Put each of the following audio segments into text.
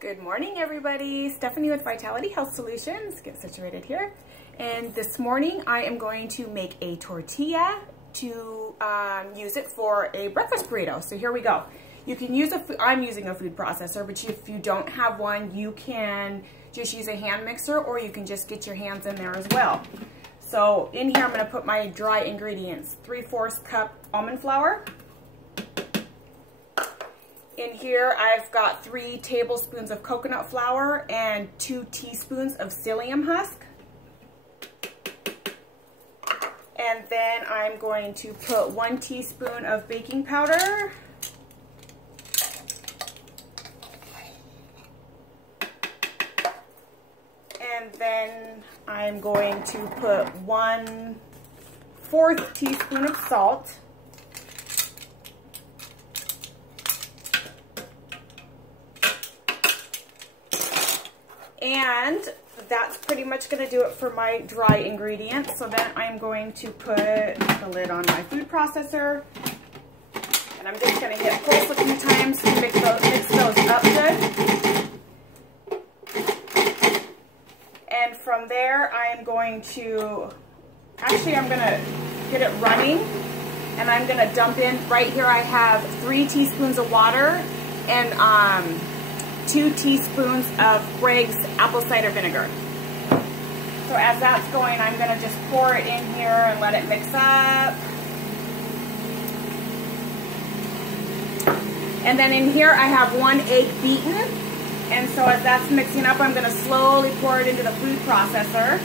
Good morning, everybody. Stephanie with Vitality Health Solutions. Get situated here. And this morning I am going to make a tortilla to use it for a breakfast burrito. So here we go. You can use I'm using a food processor, but if you don't have one, you can just use a hand mixer, or you can just get your hands in there as well. So in here I'm going to put my dry ingredients. 3/4 cup almond flour. In here, I've got 3 tablespoons of coconut flour and 2 teaspoons of psyllium husk. And then I'm going to put 1 teaspoon of baking powder. And then I'm going to put 1/4 teaspoon of salt. And that's pretty much going to do it for my dry ingredients. So then I'm going to put the lid on my food processor. And I'm just going to hit pulse a few times to mix those up good. And from there, I'm going to get it running. And I'm going to dump in, right here I have 3 teaspoons of water and 2 teaspoons of Bragg's apple cider vinegar. So as that's going, I'm going to just pour it in here and let it mix up. And then in here I have 1 egg beaten. And so as that's mixing up, I'm going to slowly pour it into the food processor.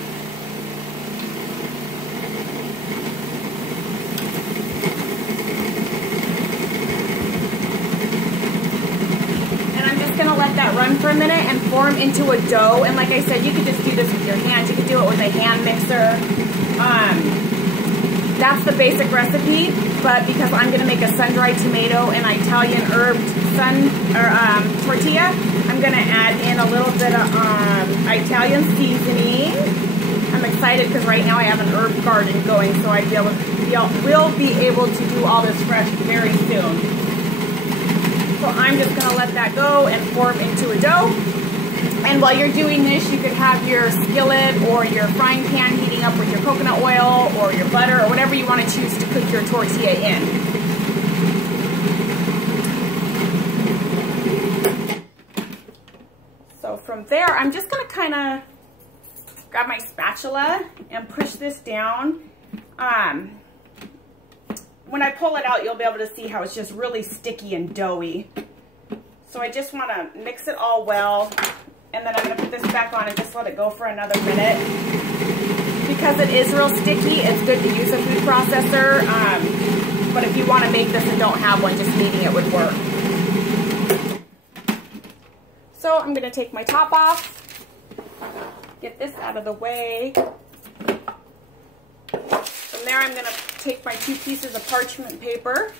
Going to let that run for a minute and form into a dough. And like I said, you could just do this with your hands. You could do it with a hand mixer. That's the basic recipe, but because I'm going to make a sun-dried tomato and Italian herbed tortilla, I'm going to add in a little bit of Italian seasoning. I'm excited because right now I have an herb garden going, so I will be able to do all this fresh very soon. So I'm just going to let that go and form into a dough. And while you're doing this, you could have your skillet or your frying pan heating up with your coconut oil or your butter or whatever you want to choose to cook your tortilla in. So from there, I'm just going to kind of grab my spatula and push this down. When I pull it out, you'll be able to see how it's just really sticky and doughy. So I just want to mix it all well. And then I'm going to put this back on and just let it go for another minute. Because it is real sticky, it's good to use a food processor. But if you want to make this and don't have one, just kneading it would work. So I'm going to take my top off. Get this out of the way. From there, I'm going to take my 2 pieces of parchment paper.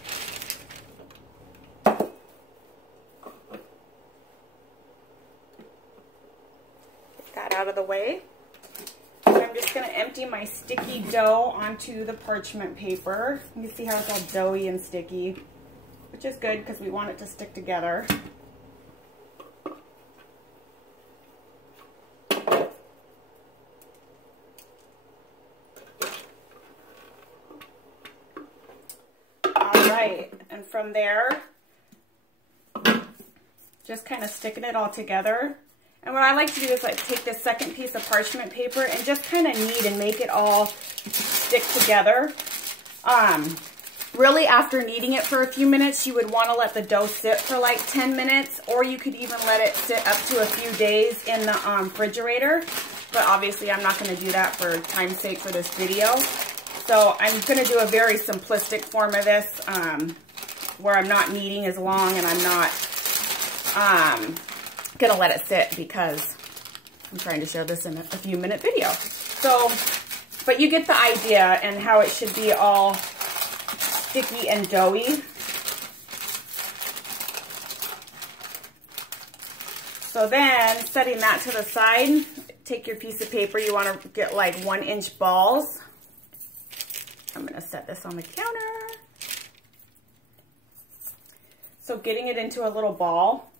Get that out of the way. And I'm just going to empty my sticky dough onto the parchment paper. You can see how it's all doughy and sticky, which is good because we want it to stick together. And from there, just kind of sticking it all together. And what I like to do is like take this second piece of parchment paper and just kind of knead and make it all stick together. Really, after kneading it for a few minutes, you would want to let the dough sit for like 10 minutes, or you could even let it sit up to a few days in the refrigerator. But obviously, I'm not going to do that for time's sake for this video. So I'm going to do a very simplistic form of this, where I'm not kneading as long, and I'm not going to let it sit because I'm trying to show this in a few minute video. So, but you get the idea and how it should be all sticky and doughy. So then, setting that to the side, take your piece of paper. You want to get like 1-inch balls. I'm going to set this on the counter. So getting it into a little ball.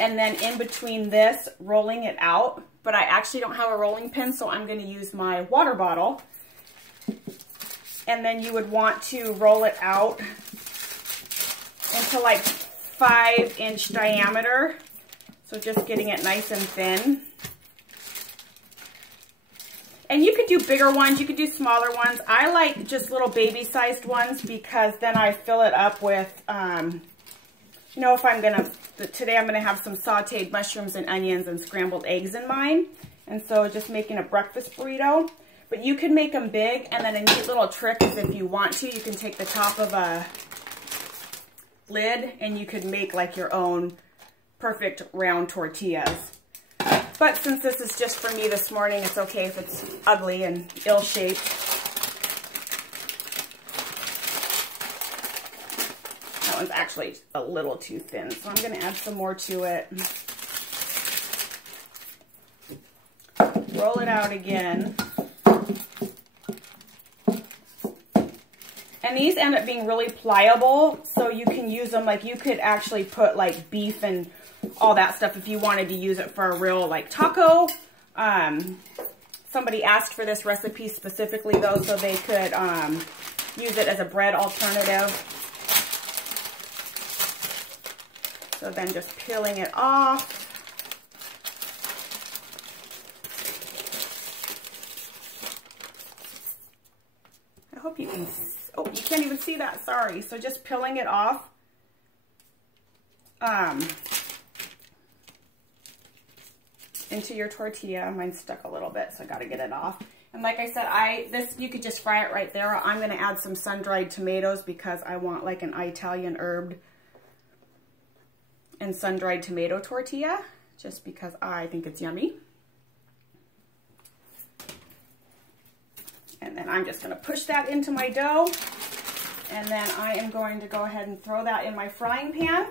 And then in between this, rolling it out. But I actually don't have a rolling pin, so I'm going to use my water bottle. And then you would want to roll it out into like 5-inch diameter. So just getting it nice and thin. And you could do bigger ones, you could do smaller ones. I like just little baby-sized ones because then I fill it up with, you know, if I'm gonna, today I'm gonna have some sauteed mushrooms and onions and scrambled eggs in mine. And so just making a breakfast burrito. But you can make them big, and then a neat little trick is if you want to, you can take the top of a lid and you could make like your own perfect round tortillas. But since this is just for me this morning, it's okay if it's ugly and ill-shaped. That one's actually a little too thin, so I'm going to add some more to it. Roll it out again. And these end up being really pliable, so you can use them, like you could actually put like beef and all that stuff if you wanted to use it for a real like taco. Somebody asked for this recipe specifically though, so they could use it as a bread alternative. So then just peeling it off. I hope you can, oh, you can't even see that, sorry. So just peeling it off. Into your tortilla. Mine's stuck a little bit, so I got to get it off. And like I said, this you could just fry it right there. I'm going to add some sun-dried tomatoes because I want like an Italian herbed and sun-dried tomato tortilla, just because I think it's yummy. And then I'm just going to push that into my dough. And then I am going to go ahead and throw that in my frying pan.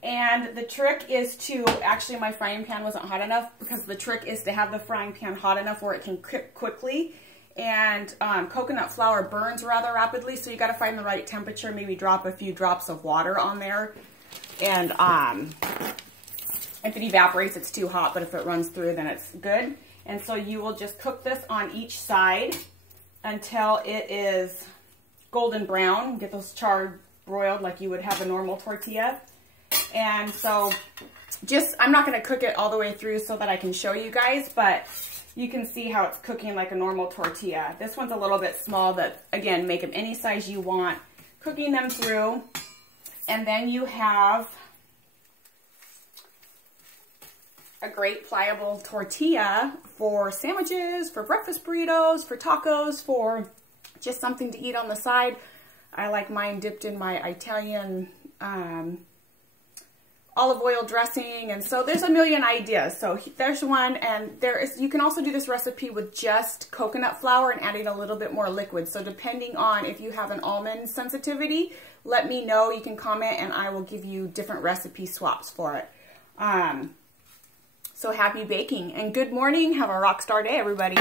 And the trick is to, actually my frying pan wasn't hot enough, because the trick is to have the frying pan hot enough where it can cook quickly. And coconut flour burns rather rapidly, so you got to find the right temperature. Maybe drop a few drops of water on there. And if it evaporates, it's too hot, but if it runs through, then it's good. And so you will just cook this on each side until it is golden brown. Get those charred broiled like you would have a normal tortilla. And so just, I'm not going to cook it all the way through so that I can show you guys, but you can see how it's cooking like a normal tortilla. This one's a little bit small, but again, make them any size you want. Cooking them through. And then you have a great pliable tortilla for sandwiches, for breakfast burritos, for tacos, for just something to eat on the side. I like mine dipped in my Italian olive oil dressing, and so there's a million ideas. So there's one, and you can also do this recipe with just coconut flour and adding a little bit more liquid. So depending on if you have an almond sensitivity, let me know. You can comment and I will give you different recipe swaps for it. So happy baking and good morning. Have a rock star day, everybody.